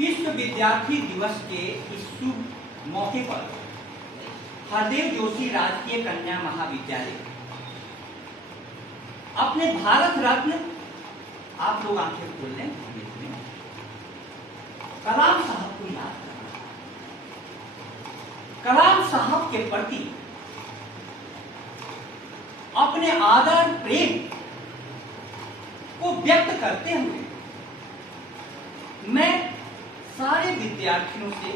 विश्व विद्यार्थी दिवस के इस शुभ मौके पर हरदेव जोशी राजकीय कन्या महाविद्यालय अपने भारत रत्न, आप लोग आंखें खोल लें, कलाम साहब को याद करना, कलाम साहब के प्रति अपने आदर प्रेम को व्यक्त करते हुए मैं सारे विद्यार्थियों से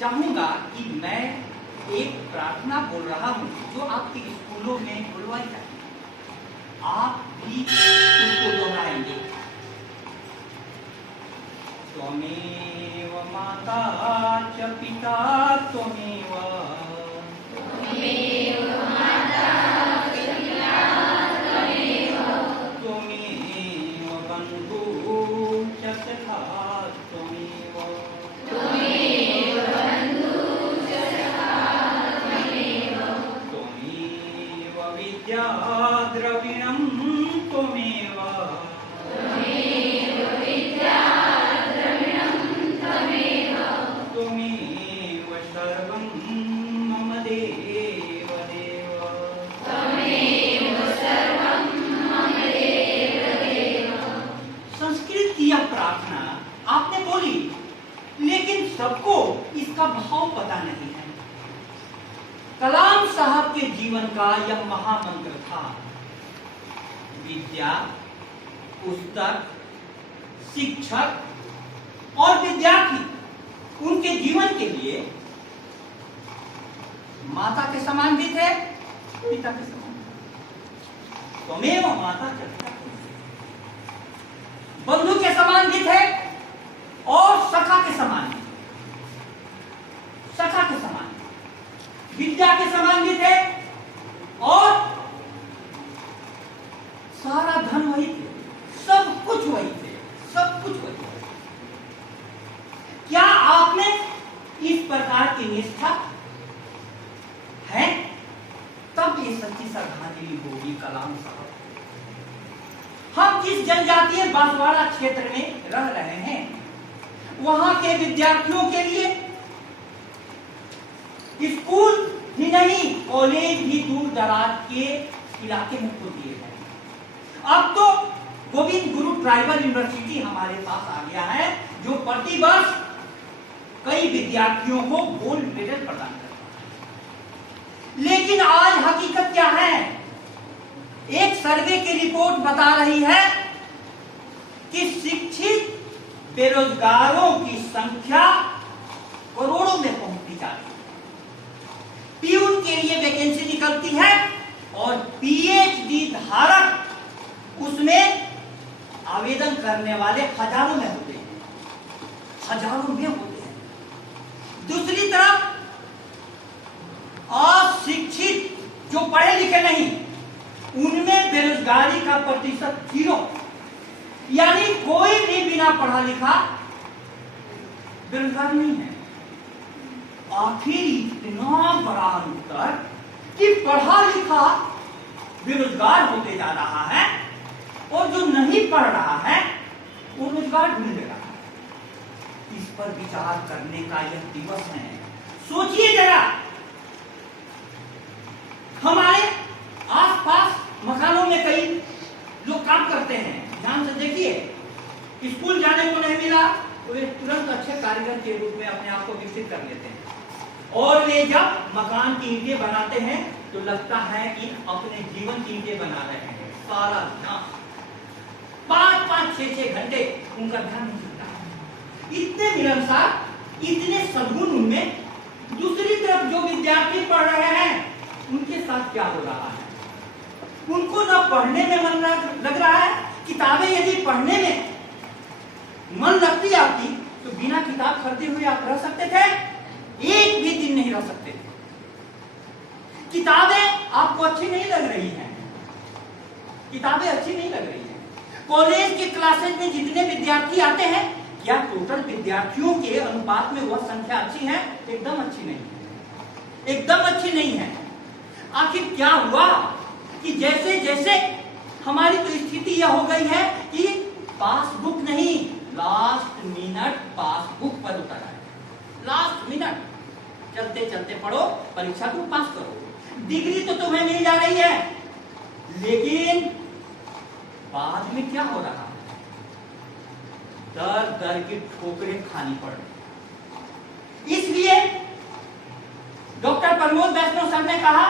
चाहूंगा कि मैं एक प्रार्थना बोल रहा हूं जो आपके स्कूलों में बुलवाई जाती है, आप भी उसको दोहराएंगे। त्वमेव माता च पिता त्वमेव द्रविणं त्वमेव त्वमेव सर्वं मम देव देव। संस्कृत की यह प्रार्थना आपने बोली, लेकिन सबको इसका भाव पता नहीं है। कलाम साहब के जीवन का यह महामंत्र था, विद्या, पुस्तक, शिक्षक और विद्यार्थी उनके जीवन के लिए माता के समान भी थे, पिता के समान। त्वमेव माता च पिता, बंधु के समान भी थे और सखा के समान भी, सखा के समान, विद्या के समान भी थे और सारा धन वही थे, सब कुछ वही थे, सब कुछ वही थे। क्या आपने इस प्रकार की निष्ठा है? तब ये सच्ची श्रद्धांजलि होगी कलाम साहब। हम जिस जनजातीय बांसवाड़ा क्षेत्र में रह रहे हैं, वहां के विद्यार्थियों के लिए स्कूल ही नहीं, कॉलेज भी दूर दराज के इलाके में खोल दिए गए। अब तो गोविंद गुरु ट्राइबल यूनिवर्सिटी हमारे पास आ गया है, जो प्रतिवर्ष कई विद्यार्थियों को गोल्ड मेडल प्रदान करता है। लेकिन आज हकीकत क्या है? एक सर्वे की रिपोर्ट बता रही है कि शिक्षित बेरोजगारों की संख्या करोड़ों में पहुंचती जा रही है। पीयून के लिए वैकेंसी निकलती है और पीएचडी धारक उसमें आवेदन करने वाले हजारों में होते हैं, हजारों में होते हैं। दूसरी तरफ अशिक्षित जो पढ़े लिखे नहीं, उनमें बेरोजगारी का प्रतिशत 0, यानी कोई भी बिना पढ़ा लिखा बेरोजगार नहीं है। आखिर इतना बड़ा अंतर कि पढ़ा लिखा बेरोजगार होते जा रहा है और जो नहीं पढ़ रहा है वो रोजगार ढूंढ रहा है। इस पर विचार करने का यह दिवस है। सोचिए जरा, हमारे आसपास मकानों में कई लोग काम करते हैं, ध्यान से देखिए, स्कूल जाने को नहीं मिला तो वे तुरंत अच्छे कारीगर के रूप में अपने आप को विकसित कर लेते हैं, और वे जब मकान की ईंटें बनाते हैं तो लगता है कि अपने जीवन की ईंटें बना रहे हैं। सारा ध्यान 5-5, 6-6 घंटे उनका ध्यान नहीं चलता है। इतने मिलनसार, इतने सद्गुण उनमें। दूसरी तरफ जो विद्यार्थी पढ़ रहे हैं, उनके साथ क्या हो रहा है? उनको न पढ़ने में मन लग रहा है। किताबें यदि पढ़ने में मन लगती आपकी तो बिना किताब खरीदे हुए आप रह सकते थे? एक भी दिन नहीं रह सकते थे। किताबें आपको अच्छी नहीं लग रही हैं, किताबें अच्छी नहीं लग रही हैं। कॉलेज के क्लासेज में जितने विद्यार्थी आते हैं, क्या टोटल विद्यार्थियों के अनुपात में वह संख्या अच्छी है? एकदम अच्छी नहीं है, एकदम अच्छी नहीं है। आखिर क्या हुआ कि जैसे जैसे हमारी तो स्थिति यह हो गई है कि पासबुक नहीं, लास्ट मिनट पासबुक पर उतर आए। लास्ट मिनट, चलते चलते पढ़ो, परीक्षा को पास करो, डिग्री तो तुम्हें मिल जा रही है, लेकिन बाद में क्या हो रहा है? दर दर की ठोकरें खानी पड़ रही। इसलिए डॉक्टर प्रमोद वैष्णव सर ने कहा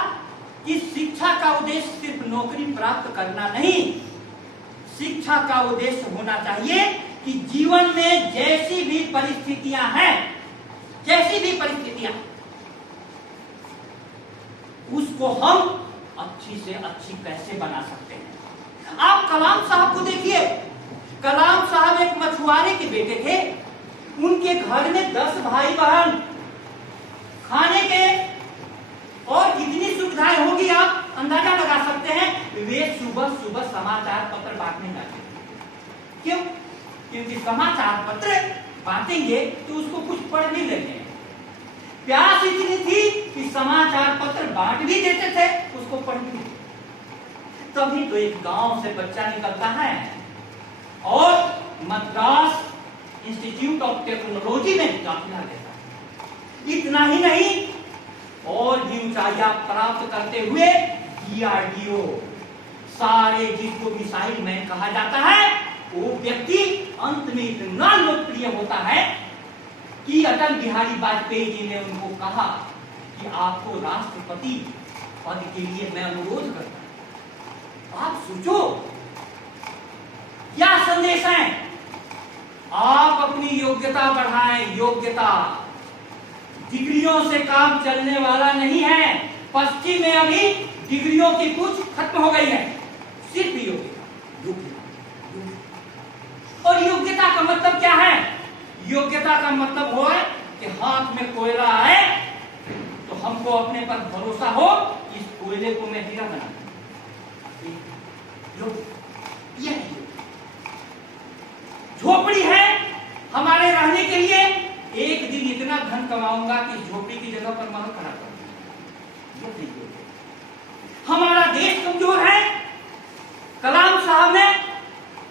कि शिक्षा का उद्देश्य सिर्फ नौकरी प्राप्त करना नहीं, शिक्षा का उद्देश्य होना चाहिए कि जीवन में जैसी भी परिस्थितियां हैं, जैसी भी परिस्थितियां, उसको हम अच्छी से अच्छी कैसे बना सकते हैं। आप कलाम साहब को देखिए, कलाम साहब एक मछुआरे के बेटे थे, उनके घर में 10 भाई बहन, खाने के और कितनी सुविधाएं होगी आप अंदाजा लगा सकते हैं। वे सुबह सुबह समाचार पत्र बांटने जाते थे। क्यों? क्योंकि समाचार पत्र बांटेंगे तो उसको कुछ पढ़ भी लेते हैं। प्यास इतनी थी कि समाचार पत्र बांट भी देते थे, उसको पढ़ भी देते। तभी तो एक गांव से बच्चा निकलता है और मद्रास इंस्टीट्यूट ऑफ टेक्नोलॉजी में दाखिला लेता है। इतना ही नहीं, और भी ऊंचाइयां प्राप्त करते हुए DRDO, सारे जिसको मिसाइल मैन कहा जाता है, वो व्यक्ति अंत में इतना लोकप्रिय होता है कि अटल बिहारी वाजपेयी जी ने उनको कहा कि आपको राष्ट्रपति पद के लिए मैं अनुरोध करता हूं। आप सोचो क्या संदेश है। आप अपनी योग्यता बढ़ाएं, योग्यता। डिग्रियों से काम चलने वाला नहीं है। पश्चिम में अभी डिग्रियों की कुछ खत्म हो गई है, सिर्फ योग्यता। और योग्यता का मतलब क्या है? योग्यता का मतलब हो है कि हाथ में कोयला आए तो हमको अपने पर भरोसा हो, इस कोयले को मैं हीरा बना दूं। झोपड़ी है हमारे रहने के लिए, एक दिन इतना धन कमाऊंगा कि झोपड़ी की जगह पर महल खड़ा करूंगा। हमारा देश कमजोर है। कलाम साहब ने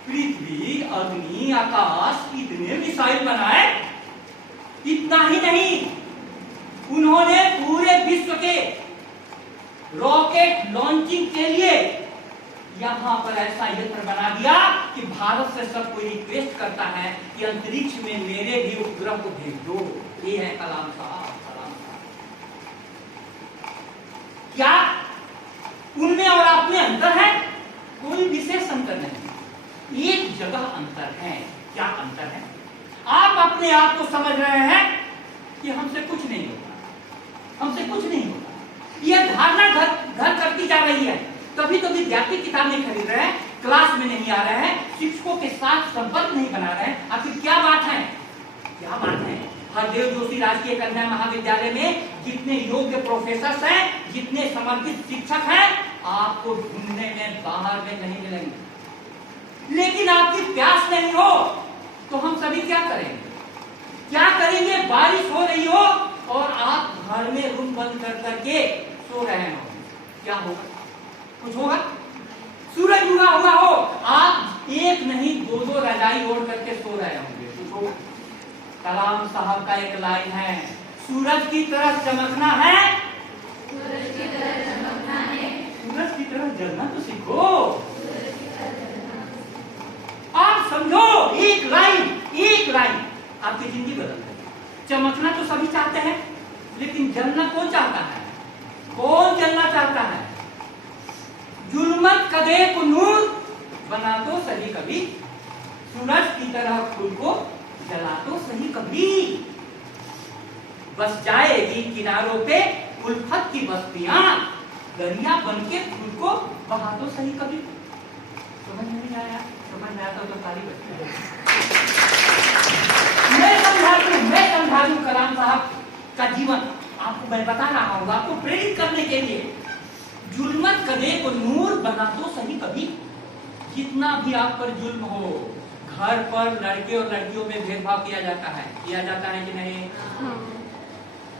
पृथ्वी, अग्नि, आकाश इतने मिसाइल बनाए। इतना ही नहीं, उन्होंने पूरे विश्व के रॉकेट लॉन्चिंग के लिए यहां पर ऐसा यंत्र बना दिया कि भारत से सब कोई रिक्वेस्ट करता है कि अंतरिक्ष में मेरे भी उपग्रह को भेज दो। ये है कलाम साहब। क्या उनमें और आप में अंतर है? कोई विशेष अंतर नहीं, एक जगह अंतर है। क्या अंतर है? आप अपने आप को समझ रहे हैं कि हमसे कुछ नहीं होता, हमसे कुछ नहीं होता। यह धारणा घर करती जा रही है। कभी तो विद्यार्थी किताब नहीं खरीद रहे हैं, क्लास में नहीं आ रहे हैं, शिक्षकों के साथ संपर्क नहीं बना रहे हैं। आखिर क्या बात है? क्या बात है? हरदेव जोशी राजकीय कन्या महाविद्यालय में जितने योग्य प्रोफेसर हैं, जितने समर्पित शिक्षक हैं, आपको ढूंढने में बाहर में नहीं मिलेंगे। लेकिन आपकी प्यास नहीं हो तो हम सभी क्या करेंगे? क्या करेंगे? बारिश हो रही हो और आप घर में रूम बंद कर करके सो रहे हो, क्या होगा? कुछ होगा? सूरज उगा हुआ हो, आप एक नहीं दो रजाई ओढ़ करके सो रहे होंगे, कुछ होगा? कलाम साहब का एक लाइन है, सूरज की तरह चमकना है, सूरज की तरह चमकना है, सूरज की तरह जलना तो सीखो। आप समझो, एक लाइन आपकी जिंदगी बदल देगी। चमकना तो सभी चाहते हैं, लेकिन जलना कौन चाहता है? कौन जलना चाहता है? जुल्मत कदे को नूर बना तो सही कभी, सूरज की तरह खुद को जला तो सही कभी। बस जाएगी किनारों पे उल्फत की बस्तियां, दरिया बनके खुद को बहा तो सही कभी। समझ नहीं आया? समझ में आता तो ताली बजती। मैं समझा दूं कलाम साहब का जीवन आपको मैं बता रहा हूं, आपको प्रेरित करने के लिए। जुल्मत कदे को नूर बना तो सही कभी। जितना भी आप पर जुल्म हो, घर पर लड़के और लड़कियों में भेदभाव किया जाता है कि नहीं?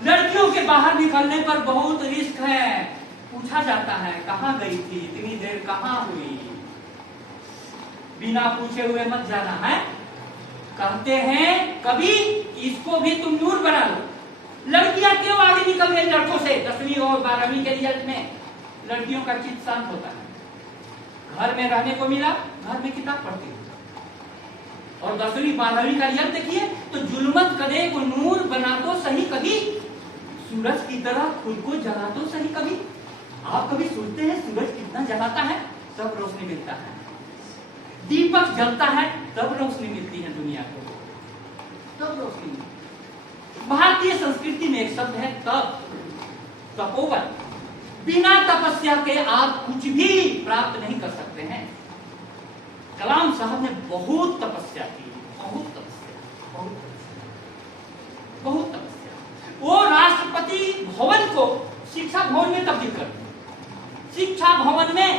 लड़कियों के बाहर निकलने पर बहुत रिस्क है। पूछा जाता है कहाँ गई थी, इतनी देर कहाँ हुई? बिना पूछे हुए मत जाना है। कहते हैं कभी इसको भी तुम नूर बना लो। लड़कियां क्यों आगे निकल गई लड़कों से? 10वीं और 12वीं के रिजल्ट में लड़कियों का चित्त शांत होता है, घर में रहने को मिला, घर में किताब पढ़ती है। और 10वीं 12वीं का रिजल्ट देखिए तो जुल्मत कदे को नूर बना तो सही कभी, सूरज की तरह खुद को जला तो सही कभी। आप कभी सोचते हैं सूरज कितना जलाता है तब रोशनी मिलता है, दीपक जलता है तब रोशनी मिलती है दुनिया को, तब रोशनी मिलती है। भारतीय संस्कृति में एक शब्द है तप, तपोवन। बिना तपस्या के आप कुछ भी प्राप्त नहीं कर सकते हैं। कलाम साहब ने बहुत तपस्या की, बहुत तपस्या, बहुत तपस्या, बहुत तपस्या। वो राष्ट्रपति भवन को शिक्षा भवन में तब्दील कर दिया। शिक्षा भवन में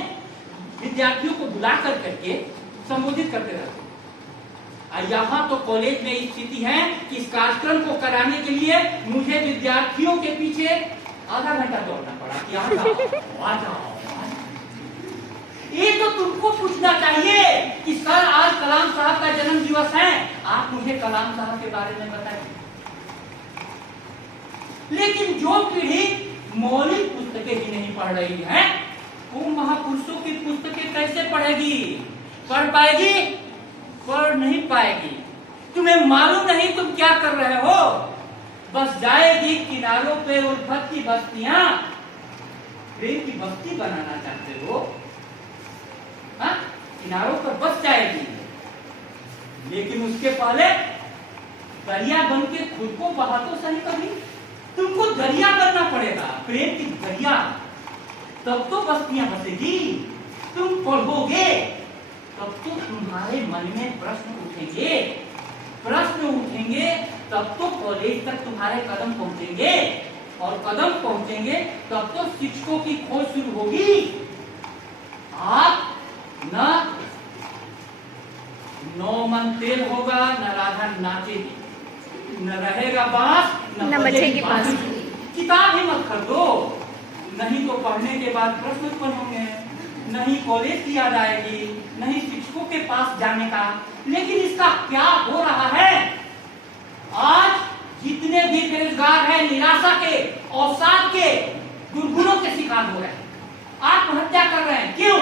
विद्यार्थियों को बुला करके संबोधित करते रहते। यहाँ तो कॉलेज में स्थिति है कि इस कार्यक्रम को कराने के लिए मुझे विद्यार्थियों के पीछे आधा घंटा दौड़ना पड़ा कि आ जाओ, आ जाओ। ये तो तुमको पूछना चाहिए कि सर आज कलाम साहब का जन्म दिवस है, आप मुझे कलाम साहब के बारे में बताइए। लेकिन जो पीढ़ी मौलिक पुस्तकें ही नहीं पढ़ रही है वो महापुरुषों की पुस्तकें कैसे पढ़ेगी? पढ़ पाएगी? पढ़ नहीं पाएगी। तुम्हें मालूम नहीं तुम क्या कर रहे हो। बस जाएगी किनारों पे उल्फत की बस्तियां, प्रेम की बस्ती बनाना चाहते हो, हाँ? किनारों पर बस जाएगी, लेकिन उसके पहले दरिया बन के खुद को बहा तो सही कभी। तुमको दरिया बनना पड़ेगा, प्रेम की दरिया, तब तो बस्तियां बसेगी। तुम पढ़ोगे तब तो तुम्हारे मन में प्रश्न उठेंगे, प्रश्न उठेंगे तब तो कॉलेज तक तुम्हारे कदम पहुंचेंगे, और कदम पहुंचेंगे तब तो शिक्षकों की खोज शुरू होगी। आप न नौ मन तेल होगा, न राधा नाचेगी, न रहेगा बांस, न बजेगी बांसुरी। किताब ही मत खरीदो, नहीं तो पढ़ने के बाद प्रश्न उत्पन्न होंगे, नहीं कॉलेज की याद आएगी, नहीं शिक्षकों के पास जाने का। लेकिन इसका क्या हो रहा है? आज जितने भी बेरोजगार हैं निराशा के, अवसाद के, दुर्गुणों के शिकार हो रहे हैं, आत्महत्या कर रहे हैं। क्यों?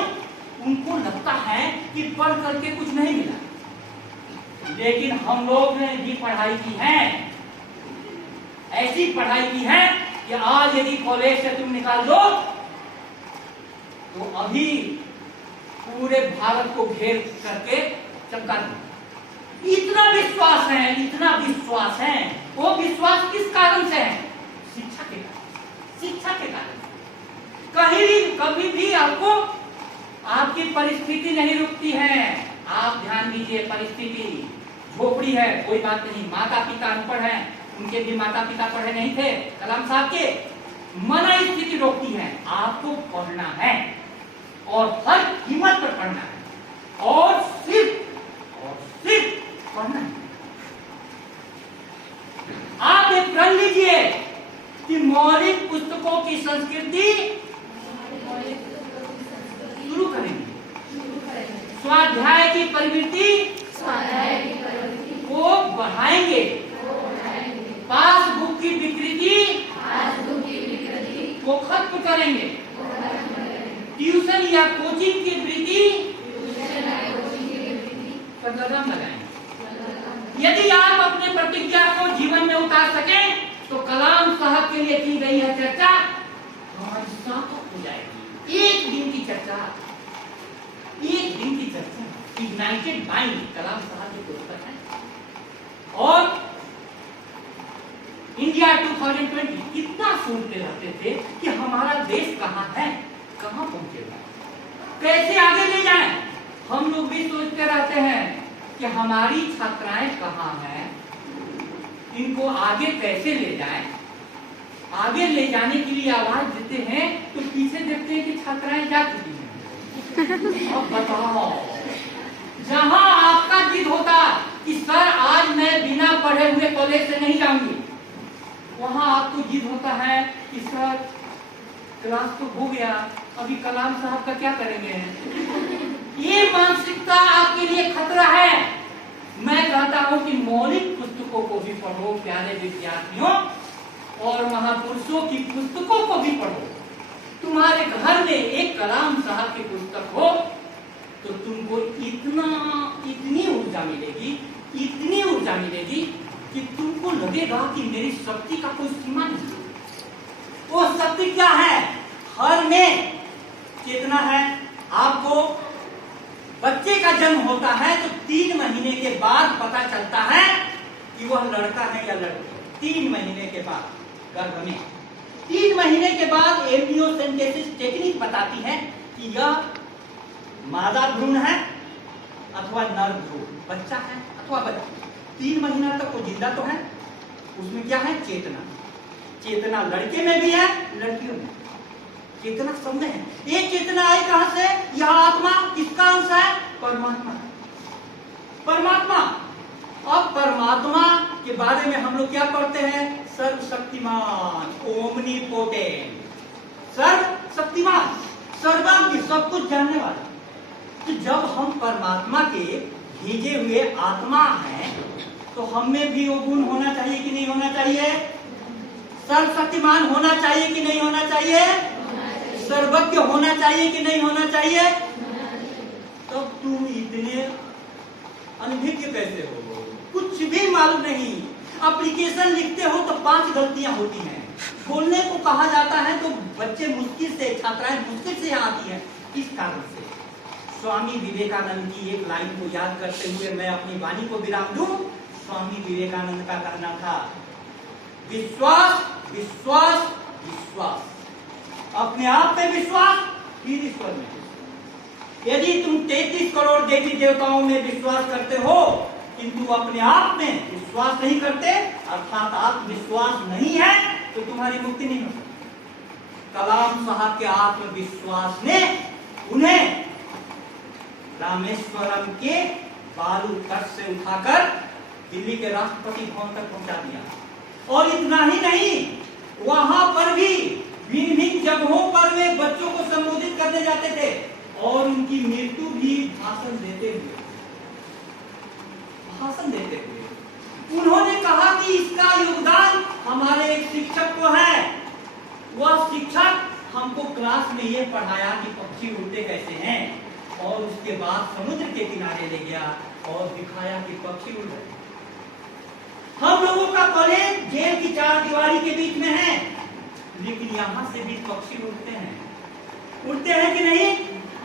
उनको लगता है कि पढ़ करके कुछ नहीं मिला। लेकिन हम लोग ने भी पढ़ाई की है, ऐसी पढ़ाई की है कि आज यदि कॉलेज से तुम निकाल दो तो अभी पूरे भारत को घेर करके चमका दो। इतना विश्वास है, इतना विश्वास है। वो विश्वास किस कारण से है? शिक्षा के कारण, शिक्षा के कारण। कहीं भी कभी भी आपको आपकी परिस्थिति नहीं रुकती है। आप ध्यान दीजिए, परिस्थिति झोपड़ी है कोई बात नहीं, माता पिता अनपढ़ हैं, उनके भी माता पिता पढ़े नहीं थे कलाम साहब के, मना स्थिति रोकती है। आपको पढ़ना है और हर कीमत पर पढ़ना है, और सिर्फ पढ़ना है। आप एक प्रण लीजिए कि मौलिक पुस्तकों की संस्कृति शुरू करेंगे, स्वाध्याय की प्रवृत्ति को बढ़ाएंगे, पासबुक की विकृति को खत्म करेंगे, ट्यूशन या कोचिंग की वृत्ति पर कदम लगाएंगे। यदि आप अपने प्रतिज्ञा को जीवन में उतार सकें तो कलाम साहब के लिए की गई है चर्चा हमारी सार्थक हो जाएगी। एक दिन की चर्चा, एक दिन की चर्चा, इग्नाइटेड माइंड कलाम साहब की पुस्तक है। और इंडिया 2020 कितना सोचते रहते थे कि हमारा देश कहाँ है, कहाँ पहुंचेगा, कैसे आगे ले जाएं। हम लोग भी सोचते रहते हैं कि हमारी छात्राएं कहाँ हैं, इनको आगे कैसे ले जाएं। आगे ले जाने के लिए आवाज देते हैं तो पीछे देखते हैं कि छात्राएं जा चुकी हैं। अब बताओ, जहां आपका जिद होता कि सर आज मैं बिना पढ़े हुए कॉलेज से नहीं जाऊंगी, वहां आपको जिद होता है कि सर क्लास तो हो गया, अभी कलाम साहब का क्या करेंगे। ये मानसिकता आपके लिए खतरा है। मैं कहता हूं कि मौलिक पुस्तकों को भी पढ़ो प्यारे विद्यार्थियों, और महापुरुषों की पुस्तकों को भी पढ़ो। तुम्हारे घर में एक कलाम साहब की पुस्तक हो तो तुमको इतनी ऊर्जा मिलेगी कि तुमको लगेगा कि मेरी शक्ति का कोई सीमा नहीं। वो शक्ति क्या है? हर में चेतना है। आपको बच्चे का जन्म होता है तो 3 महीने के बाद पता चलता है कि वह लड़का है या लड़की। 3 महीने के बाद गर्भ में, 3 महीने के बाद एम्नियोसेंटेसिस टेक्निक बताती है कि यह मादा भ्रूण है अथवा नर भ्रूण, बच्चा है अथवा बच्ची। 3 महीना तक वो जिंदा तो है। उसमें क्या है? चेतना। चेतना लड़के में भी है, लड़कियों में। चेतना सब में है। ये चेतना आई कहां से? यह आत्मा किसका अंश है? परमात्मा। परमात्मा। अब परमात्मा के बारे में हम लोग क्या पढ़ते हैं? सर्वशक्तिमान, ओमनीपोटेंट, सर्वशक्तिमान, सर्वज्ञ, सब कुछ जानने वाला। तो जब हम परमात्मा के भेजे हुए आत्मा हैं तो हम में भी वो गुण होना चाहिए कि नहीं होना चाहिए? सर्वशक्तिमान होना चाहिए कि नहीं होना चाहिए? सर्वज्ञ होना चाहिए कि नहीं होना चाहिए? तो तुम इतने अनभिज्ञ कैसे हो? कुछ भी मालूम नहीं। एप्लीकेशन लिखते हो तो 5 गलतियां होती हैं। बोलने को कहा जाता है तो बच्चे मुश्किल से, छात्राएं मुश्किल से यहाँ आती हैं। किस कारण से? स्वामी विवेकानंद की एक लाइन को याद करते हुए मैं अपनी वाणी को विराम दूं। स्वामी विवेकानंद का कहना था, विश्वास, विश्वास, विश्वास। अपने आप में विश्वास, फिर ईश्वर में। यदि तुम 33 करोड़ देवी देवताओं में विश्वास करते हो किंतु अपने आप में विश्वास नहीं करते, अर्थात आत्मविश्वास नहीं है, तो तुम्हारी मुक्ति नहीं हो सकती। कलाम साहब के आत्मविश्वास ने उन्हें रामेश्वरम के बालू तट से उठाकर दिल्ली के राष्ट्रपति भवन तक पहुंचा दिया। और इतना ही नहीं, वहां पर भी भिन्न भिन्न जगहों पर वे बच्चों को संबोधित करने जाते थे और उनकी मृत्यु भी भाषण देते हुए उन्होंने कहा कि इसका योगदान हमारे एक शिक्षक को है। वह शिक्षक हमको क्लास में ये पढ़ाया कि पक्षी उड़ते कैसे हैं, और उसके बाद समुद्र के किनारे ले गया और दिखाया कि पक्षी उड़ रहे। हम लोगों का कॉलेज जेल की 4 दीवारी के बीच में है, लेकिन यहाँ से भी पक्षी उड़ते हैं कि नहीं?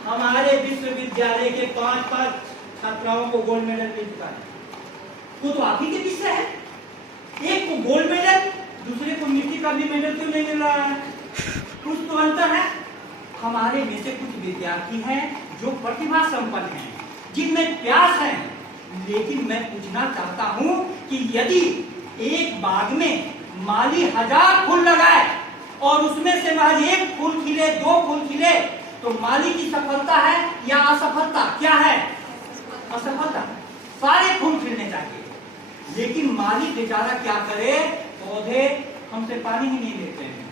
हमारे विश्वविद्यालय के 5 छात्राओं को गोल्ड मेडल मिल चुका है। वो तो आप ही के विषय है। एक को गोल्ड मेडल, दूसरे को मिट्टी का भी मेडल क्यों नहीं मिल रहा है? कुछ तो अंतर है। हमारे में से कुछ विद्यार्थी हैं जो प्रतिभा संपन्न हैं, जिनमें प्यास है, लेकिन मैं पूछना चाहता हूं कि यदि एक बाग में माली 1000 फूल लगाए और उसमें से महज 1 फूल खिले, 2 फूल खिले, तो माली की सफलता है या असफलता? क्या है? असफलता। सारे फूल खिलने चाहिए, लेकिन माली बेचारा क्या करे? पौधे हमसे पानी ही नहीं लेते हैं,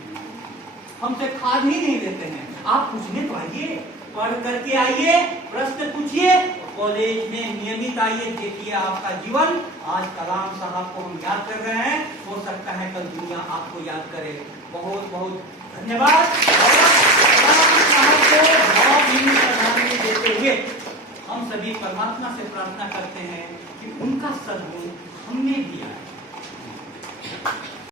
हमसे खाद ही नहीं लेते हैं। आप पूछने तो आइए, पढ़ करके आइए, प्रश्न पूछिए, कॉलेज में नियमित आइए, देखिए आपका जीवन। आज कलाम साहब को हम याद कर रहे हैं, हो सकता है कल दुनिया आपको याद करे। बहुत बहुत धन्यवाद। कलाम साहब को भावभीनी श्रद्धांजलि देते हुए हम सभी परमात्मा से प्रार्थना करते हैं कि उनका सद्गुण